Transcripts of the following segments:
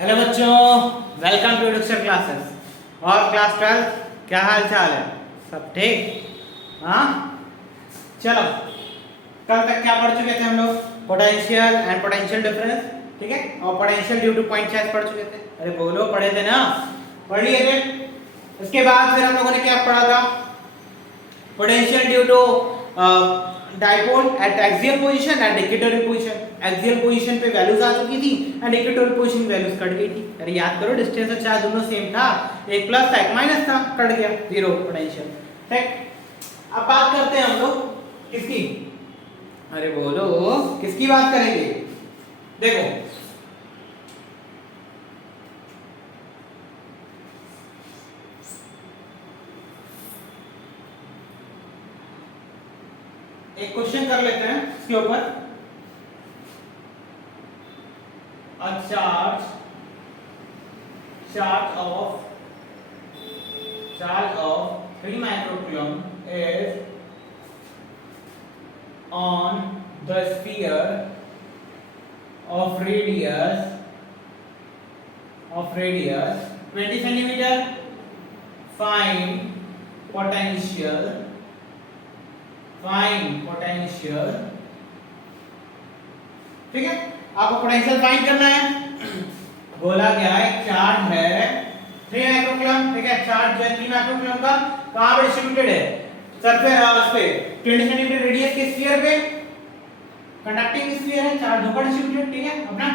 Hello बच्चों, welcome to education classes. और class 12 क्या हाल चाल है? सब ठीक? हाँ, चलो कल तक क्या पढ़ चुके थे हम लोग? पोटेंशियल एंड पोटेंशियल डिफरेंस, ठीक है, और potential due to point charge पढ़ चुके थे। अरे बोलो, पढ़े थे ना? पढ़ लिए थे। उसके बाद फिर हम लोगों ने क्या पढ़ा था? Potential due to dipole at axial position and equatorial position. Axial position पे वैल्यूज आ चुकी थी and equatorial position values cut गई थी। अरे याद करो, डिस्टेंस और चार्ज दोनों सेम था, एक प्लस था एक माइनस था, कट गया, जीरो पोटेंशियल। ठीक, अब बात करते हैं हम लोग किसकी? अरे बोलो, किसकी बात करेंगे? देखो, एक क्वेश्चन कर लेते हैं इसके ऊपर। A charge of 3 microcoulomb is on the sphere of radius 20 centimeter. Find potential. ठीक है, आपको पोटेंशियल फाइंड करना है। बोला गया है चार्ज है 3 माइक्रोकूलम, ठीक है, चार्ज जो है 3 माइक्रोकूलम का कहां पे डिस्ट्रीब्यूटेड है? सरफेस पे 20 सेंटीमीटर रेडियस के स्फीयर पे, कंडक्टिंग स्फीयर है, चार्ज ऊपर डिस्ट्रीब्यूटेड, ठीक है। अपना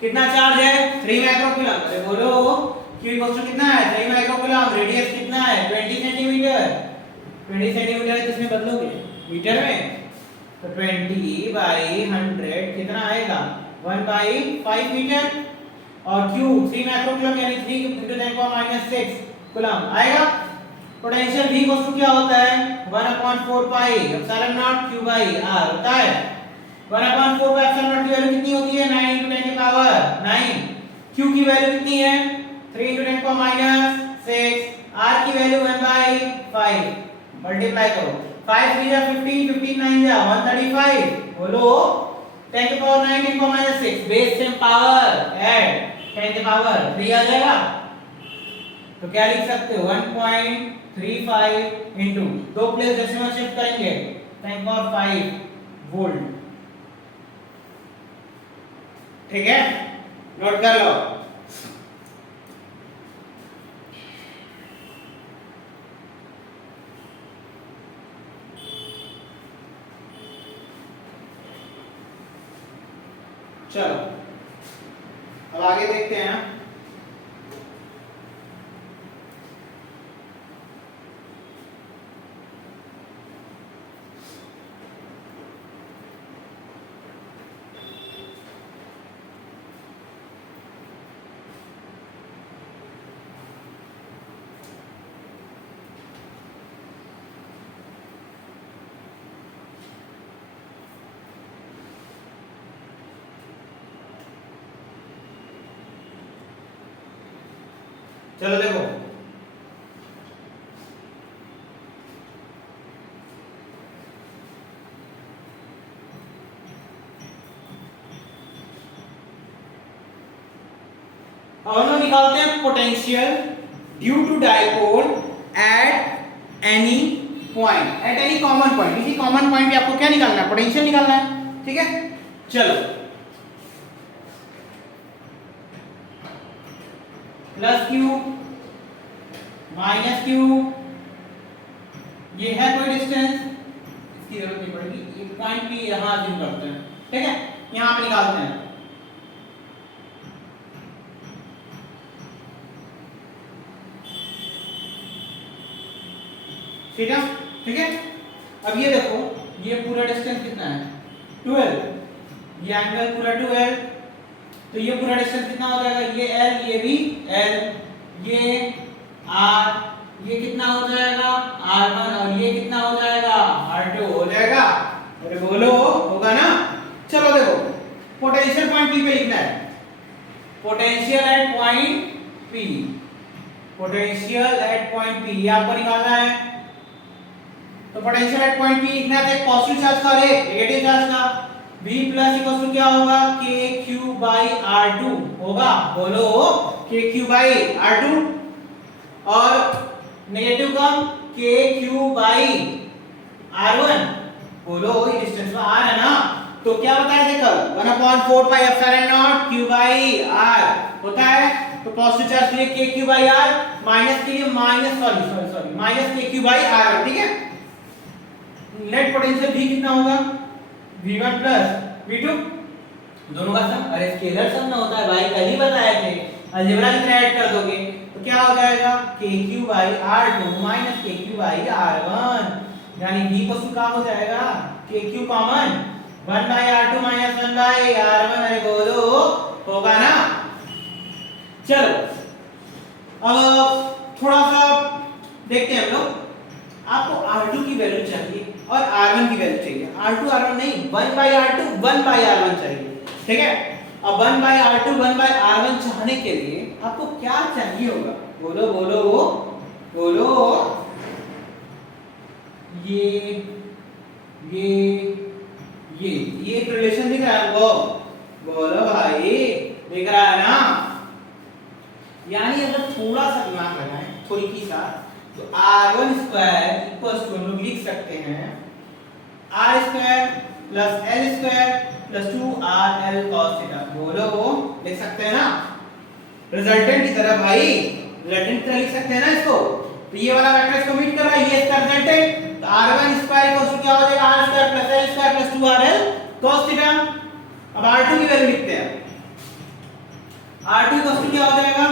कितना चार्ज है? 3 माइक्रोकूलम। अरे बोलो, Q इक्वल टू कितना है? 3 माइक्रोकूलम। रेडियस कितना है? 20 सेंटीमीटर। 20 सेंटीमीटर तो इसमें बदलोगे मीटर में, तो 20 बाई 100 कितना आएगा? 1 बाई 5 मीटर। और Q 3 माइक्रोकूलम यानी 3 × 10⁻⁶ कूलम आएगा। पोटेंशियल V इक्वल टू क्या होता है? 1/4 pi epsilon not Q by R होता है। 1/4 पाई एप्सिलॉन नॉट की वैल्यू कितनी होती है? 9 × 10 की पावर 9। Q की वैल्यू कितनी है? 3 × 10⁻⁶। R की वैल्यू 1/5। मल्टीप्लाई करो, 5 3 जा 15, 15 9 जा 135। बोलो 10 की पावर 9 10 की 6, बेस सेम पावर ऐड 10 की पावर 3 आ जाएगा। तो क्या लिख सकते हो? 1.35 इनटू दो प्लेस डेसिमल शिफ्ट करेंगे 10 की पावर 5 वोल्ट। ठीक है, नोट कर लो। चलो अब आगे देखते हैं। चलो देखो, अब हम लोग निकालते हैं potential due to dipole at any point, at any common point. किसी कॉमन पॉइंट पे आपको क्या निकालना है? पोटेंशियल निकालना है, ठीक है। चलो, प्लस Q माइनस Q, ये है कोई डिस्टेंस, इसकी जरूरत नहीं पड़ेगी। एक पॉइंट भी यहां अज्यूम करते हैं, ठीक है, यहां पे निकालते हैं। ठीक है, ठीक है। अब ये देखो, ये पूरा डिस्टेंस कितना है? 12। ये एंगल पूरा 12, तो ये पूरा डिस्टेंस कितना हो जाएगा? ये L, ये भी L, ये R, ये कितना हो जाएगा? R1, और ये कितना हो जाएगा? R2 हो जाएगा। अरे बोलो, होगा ना? चलो देखो, पोटेंशियल पॉइंट P पे लिखना है। Potential at point P, potential at point P ये आपको निकालना है। तो पोटेंशियल एट पॉइंट P लिखना है, पॉजिटिव चार्ज का और एक नेगेटिव चार्ज का। V प्लस इक्वल टू क्या होगा? KQ बाई R2 होगा, बोलो के क्यू बाई आर टू, और नेगेटिव कम के क्यू बाई आर वन, बोलो ये डिस्टेंस में आर है ना, तो क्या बताया देखो 1/4 pi epsilon naught q by r होता है, तो पॉजिटिव चार्ज के लिए के क्यू बाई आर, माइनस के लिए माइनस सॉरी माइनस के क्यू बाई आर वन, ठीक है। नेट पोटेंशियल भी कितना होगा, v1 प्लस v2 दोनों का सम, अरे स्केलर सम ना होता है भाई, कल ही बताया थे, अलजेब्रा की तरह ऐड कर दोगे तो क्या हो जाएगा kq by r2 minus kq by r1, यानी v को क्या हो जाएगा kq common 1 by r2 minus 1 by r1, अरे बोलो होगा ना। चलो अब थोड़ा सा देखते हैं हम लोग, आपको r2 की वैल्यू चाहिए और r1 की वैल्यू चाहिए, r2 r1 नहीं 1 बाई r2 1 बाई r1 चाहिए, ठीक है। अब 1 बाई r2 1 बाई r1 चाहने के लिए आपको क्या चाहिए होगा, बोलो बोलो बोलो, ये एक रिलेशन दिख रहा है आपको, बोलो भाई दिख रहा है ना, यानी अगर थोड़ा सा दिमाग लगाएं थोड़ी की साथ, तो r1 स्क्वायर इक्वल्स टू हम लोग लिख सकते हैं r square plus l square plus 2rl cos theta, बोलो लिख सकते हैं ना, रिजल्टेंट की तरह भाई, रिजल्टेंट की तरह लिख सकते हैं ना इसको, तो ये वाला वेक्टर इसको मीट कर रहा है, ये इसका रिजल्टेंट, तो r1 स्क्वायर इक्वल्स टू क्या हो जाएगा r square plus l square plus 2rl cos theta. अब r2 की वैल्यू लिखते हैं, r2 इक्वल्स टू क्या हो जाएगा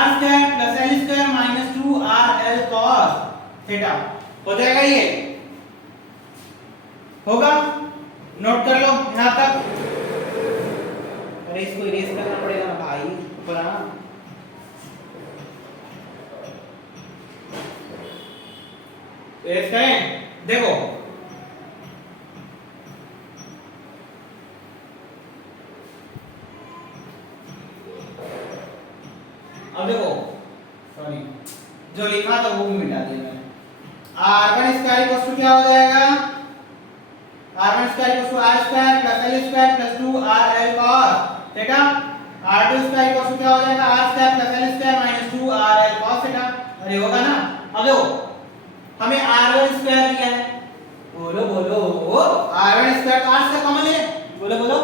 r square plus l square minus 2rl cos theta, हो जाएगा ये, होगा, नोट कर लो यहां तक, अरे इसको इरेज करना पड़ेगा ना भाई, ऊपर आना, इरेज करें, देखो अब देखो सॉरी जो लिखा था वो भी मिटा दिया मैंने, r1 स्क्वायर इक्वल्स टू क्या हो जाएगा r1 square equals to r square plus l square plus 2rl cos theta, r2 square equals to क्या हो जाएगा r square plus l square minus 2rl cos theta, अरे होगा ना। अब देखो हमें r1 स्क्वायर दिया है, बोलो बोलो r1 स्क्वायर तो r से कॉमन है, बोलो बोलो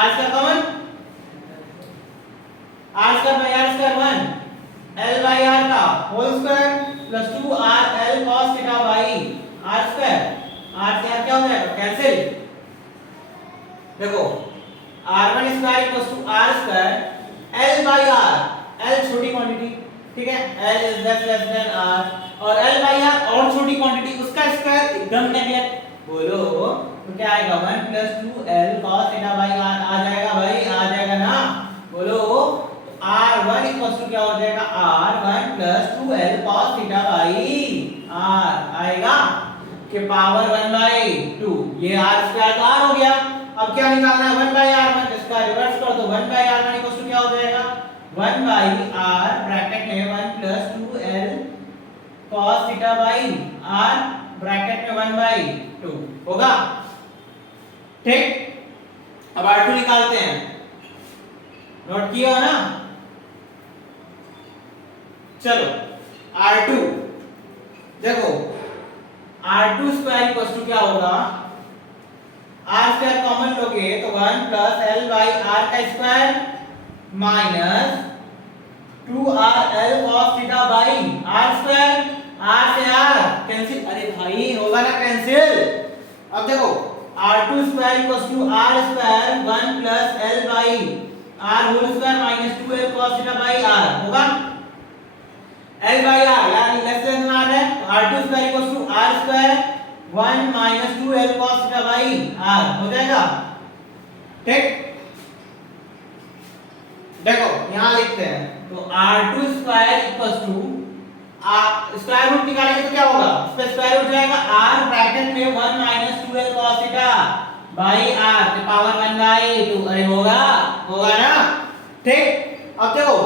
r से common, r square by r square 1 l by r का whole square plus 2rl cos theta by r square, r से r क्या हो जाएगा कैंसिल, देखो r1 square equals to r square l by r, l छोटी quantity, ठीक है, l is less than r, और l बाय r और छोटी क्वांटिटी उसका स्क्वायर एकदम नेगलेक्ट, बोलो तो क्या आएगा 1 plus 2l cos theta by r आ जाएगा भाई, आ जाएगा ना, बोलो r1 इक्वल्स टू क्या हो जाएगा r1 plus 2l cos theta by r आएगा के पावर 1/2, ये r स्क्वायर का r हो गया। अब क्या निकालना है 1/r1, इसका रिवर्स कर दो, 1/r1 इक्वल्स टू क्या हो जाएगा 1/r ब्रैकेट में 1 plus 2l cos theta by r bracket में 1/2 होगा, ठीक। अब r2 निकालते हैं, नोट किया हो ना, चलो r2 देखो r2 स्क्वायर इक्वल्स टू क्या होगा, r स्क्वायर कॉमन लोगे तो 1 प्लस l बाई r का square minus 2rl cos theta by r square, r से r कैंसिल, अरे भाई होगा ना कैंसिल। अब देखो r2 square equals to r square 1 plus l by r whole square minus 2l cos theta by r होगा, l by r यानी less than r है, r2 square equals to r square 1 minus 2l cos theta by r हो जाएगा, ठीक। देखो यहां लिखते हैं, तो r2 square equals to square root निकालेंगे तो क्या होगा, इसका स्क्वायर रूट जाएगा r ब्रैकेट में 1 minus 2l cos theta by r के पावर 1/2, अरे होगा, होगा ना, ठीक। अब देखो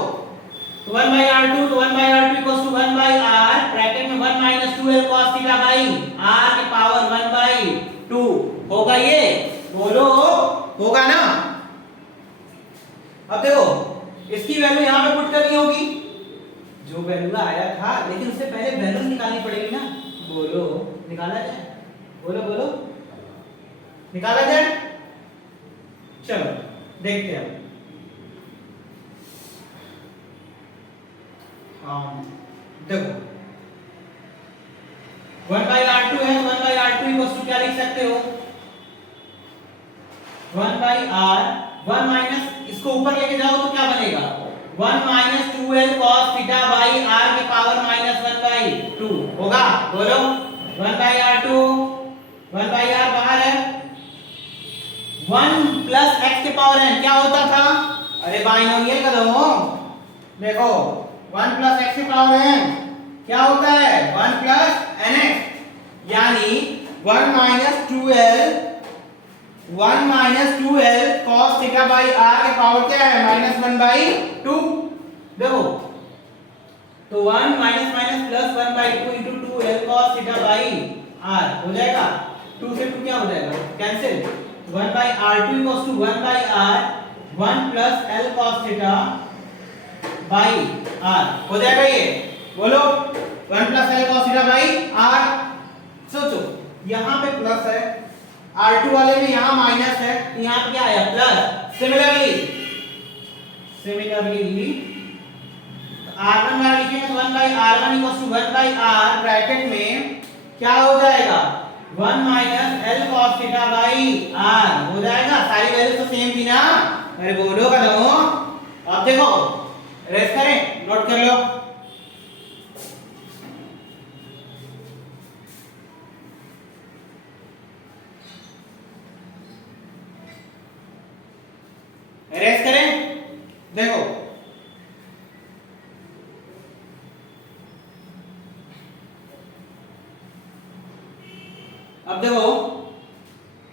1/r2 तो 1/r2 equals to 1/r bracket में 1 minus 2l cos theta by r की पावर 1/2 होगा, ये बोलो होगा ना। अब देखो इसकी वैल्यू यहाँ पे पुट करनी होगी जो वैल्यू आया था, लेकिन उससे पहले वैल्यू निकालनी पड़ेगी ना। बोलो निकाला जाए, बोलो बोलो निकाला जाए। चलो देखते हैं। हाँ देखो 1/r2 है तो 1/r2 इक्वल्स टू क्या लिख सकते हो 1/r 1 माइनस इसको ऊपर लेके जाओ तो क्या बनेगा 1 minus 2l cos theta by r के पावर माइनस 1/2 होगा। बोलो 1/r2 1/r बाहर है 1 प्लस x के पावर n क्या होता था। अरे बाइनोमियल का दो देखो 1 प्लस x के पावर n क्या होता है 1 प्लस nx, यानी 1 minus 2l cos theta by r के पावर क्या है माइनस 1/2। देखो तो 1 minus minus plus 1/2 into 2l cos theta by r हो जाएगा। 2 से 2 क्या हो जाएगा cancel 1/r2 equals to 1/r 1 plus l cos theta by r हो जाएगा। ये बोलो 1 plus l cos theta by r। सोचो यहाँ पे प्लस है R2 वाले में यहाँ माइनस है तो यहाँ पे क्या आया प्लस। सिमिलरली R1 वाला लिखेंगे तो 1/r1 equals to 1/r bracket में क्या हो जाएगा 1 minus l cos theta by r हो जाएगा। सारी वैल्यू तो सेम थी ना। अरे बोलो का दो अब देखो रेस करें नोट कर लो। रेस करें देखो अब देखो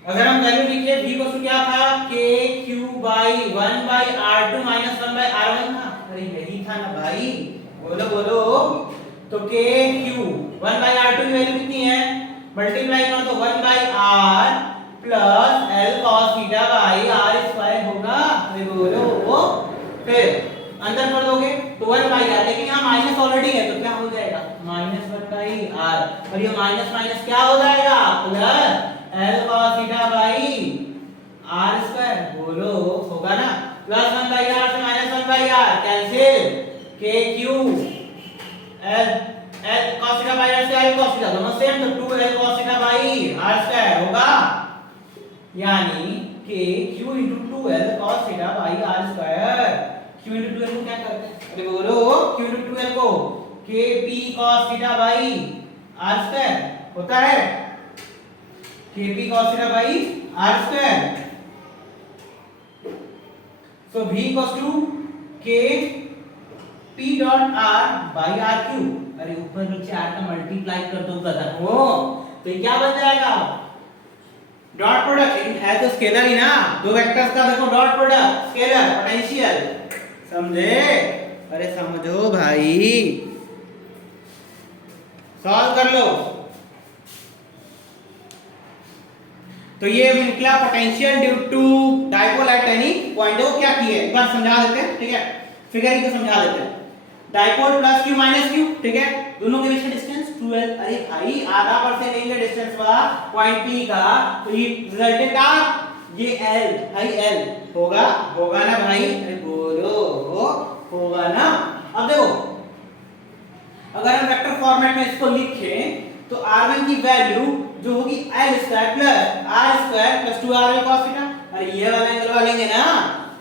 अगर हम वैल्यू लिखे v को क्या था k q by 1/r2 minus 1/r1 था। अरे यही था ना भाई बोलो बोलो तो k q 1/r2 की वैल्यू कितनी है मल्टीप्लाई करो तो 1/r plus l cos theta by r square होगा। अरे बोलो फिर अंदर कर दोगे तो 1/r, लेकिन यहाँ माइनस ऑलरेडी है तो क्या हो जाएगा माइनस 1/r और ये माइनस माइनस क्या हो जाएगा plus l cos theta by r square. बोलो होगा ना प्लस 1/r से minus 1/r cancel k q l cos theta by r से l cos थीटा दोनों सेम तो 2l cos theta by r square होगा, यानी k q into 2l cos theta by r square. q into 2l को क्या करते हैं अरे बोलो q into 2l को k p cos theta by r square होता है k p cos theta by r square. so v equals to k p dot r by r cube। अरे ऊपर नीचे r का मल्टीप्लाई कर दो गधा हो तो क्या बन जाएगा डॉट प्रोडक्ट है तो स्केलर ही ना। दो वेक्टर्स का देखो डॉट प्रोडक्ट स्केलर पोटेंशियल समझे। अरे समझो भाई सॉल्व कर लो। तो ये निकला potential due to dipole at any point. वो क्या किए एक बार समझा देते हैं ठीक है, फिगर ही को समझा देते हैं। Dipole plus q minus q ठीक है, दोनों के बीच का डिस्टेंस 12। अरे भाई आधा परसेंट लेंगे डिस्टेंस वाला पॉइंट P का तो ये रिजल्टेंट का ये L भाई L होगा होगा ना भाई। अरे बोलो होगा ना। अब देखो अगर हम वेक्टर फॉर्मेट में इसको लिखें तो r1 की वैल्यू जो होगी l square plus r square plus 2rl cos theta. अरे ये वाला एंगल वालेंगे ना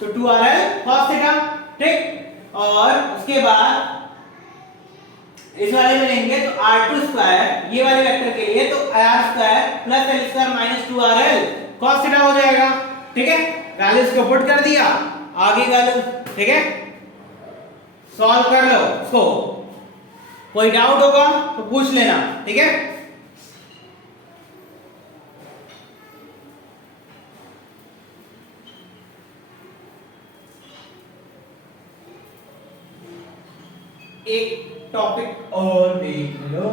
तो 2rl cos थीटा ठीक। और उसके बाद इस वाले में लेंगे तो r2 स्क्वायर ये वाले वेक्टर के लिए तो r square plus l square minus 2rl cos theta हो जाएगा ठीक है। वैल्यूज को पुट कर दिया आगे वैल्यू ठीक है। सॉल्व कर लो इसको, कोई डाउट होगा तो पूछ लेना ठीक है। एक टॉपिक और देख लो।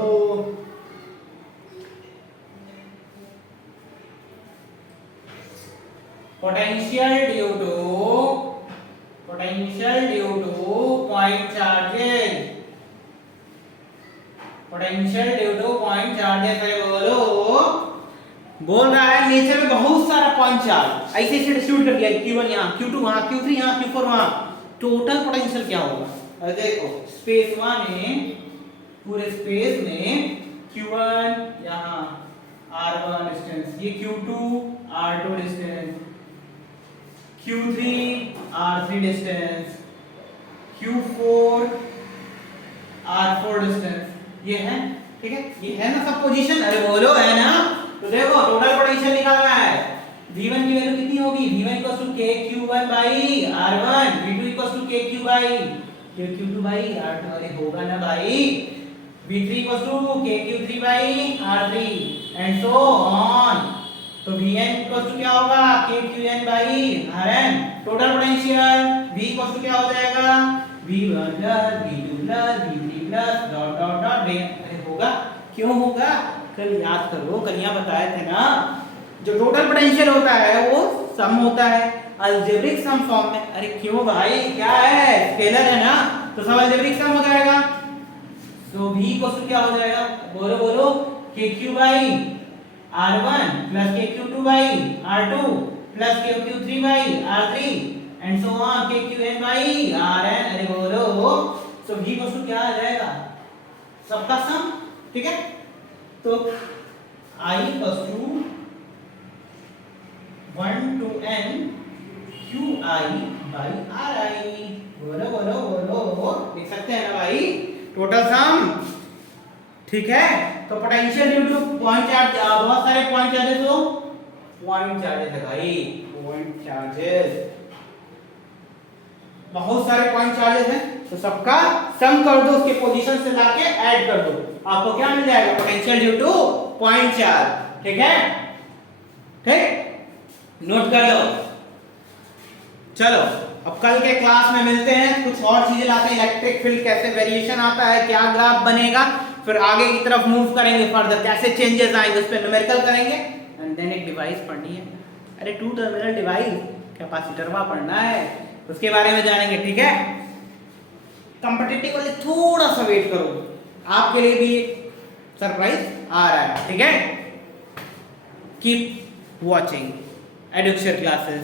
Potential potential due to point charges, potential due to point charges है। बोलो, बोल रहा है नेचर में बहुत सारा पॉइंट चार्ज ऐसे ऐसे डिस्ट्रीब्यूट कर दिया, Q1 यहाँ, Q2 वहाँ, Q3 यहाँ, Q4 वहाँ, टोटल पोटेंशियल क्या होगा? अरे देखो स्पेस में, पूरे स्पेस में Q1 यहाँ R1 डिस्टेंस, ये Q2 R2 distance, Q3 R3 distance, Q4 R4 distance, ये है। ठीक है, ये है ना सब पोजीशन? अरे बोलो, है ना? तो देखो टोटल पोटेंशियल निकालना है। V1 की वैल्यू कितनी होगी? V1 equals to KQ1 by R1, V2 equals to KQ by KQ2 by R2। अरे होगा ना भाई? V3 equals to KQ3 by R3 and so on. तो Vn इक्वल्स टू क्या होगा? KQn by Rn। Total potential V equals to क्या हो जाएगा? V1 plus V2 plus V3 plus dot dot dot. अरे होगा? क्यों होगा? कल याद करो, कल यहाँ बताए थे ना, जो टोटल पोटेंशियल होता है वो सम होता है अलजेब्रिक सम फॉर्म में। अरे क्यों भाई, क्या है? स्केलर है ना, तो सब अलजेब्रिक सम हो जाएगा। तो v को क्या हो जाएगा? बोलो बोलो, kq by r1 plus kq2 by r2 plus kq3 by r3 and so on kqn by rn। अरे बोलो, सो v को क्या आ जाएगा? सबका सम। ठीक है, तो I equals to 1 to n QI by RI। बोलो बोलो बोलो, लिख सकते हैं ना भाई? Total sum. ठीक है, तो potential due to point charge, बहुत सारे पॉइंट चार्जेस हो, पॉइंट चार्जेस है भाई, पॉइंट चार्जेस, बहुत सारे पॉइंट चार्जेस हैं, तो सबका सम कर दो, उसके पोजीशन से लाके ऐड कर दो, आपको क्या मिल जाएगा? Potential due to point charge. ठीक है, ठीक, नोट कर लो। चलो अब कल के क्लास में मिलते हैं, कुछ और चीजें लाते हैं, इलेक्ट्रिक फील्ड कैसे वेरिएशन आता है, क्या ग्राफ बनेगा, फिर आगे की तरफ मूव करेंगे, फर्दर कैसे चेंजेस आएंगे, उस पर न्यूमेरिकल करेंगे, एंड देन एक डिवाइस पढ़नी है। अरे 2 टर्मिनल डिवाइस, कैपेसिटरवा पढ़ना है, उसके बारे में जानेंगे। ठीक है, कॉम्पिटिटिव वाले थोड़ा सा वेट करो, आपके लिए भी सरप्राइज आ रहा है। ठीक है, कीप वॉचिंग एडुकेशन क्लासेस।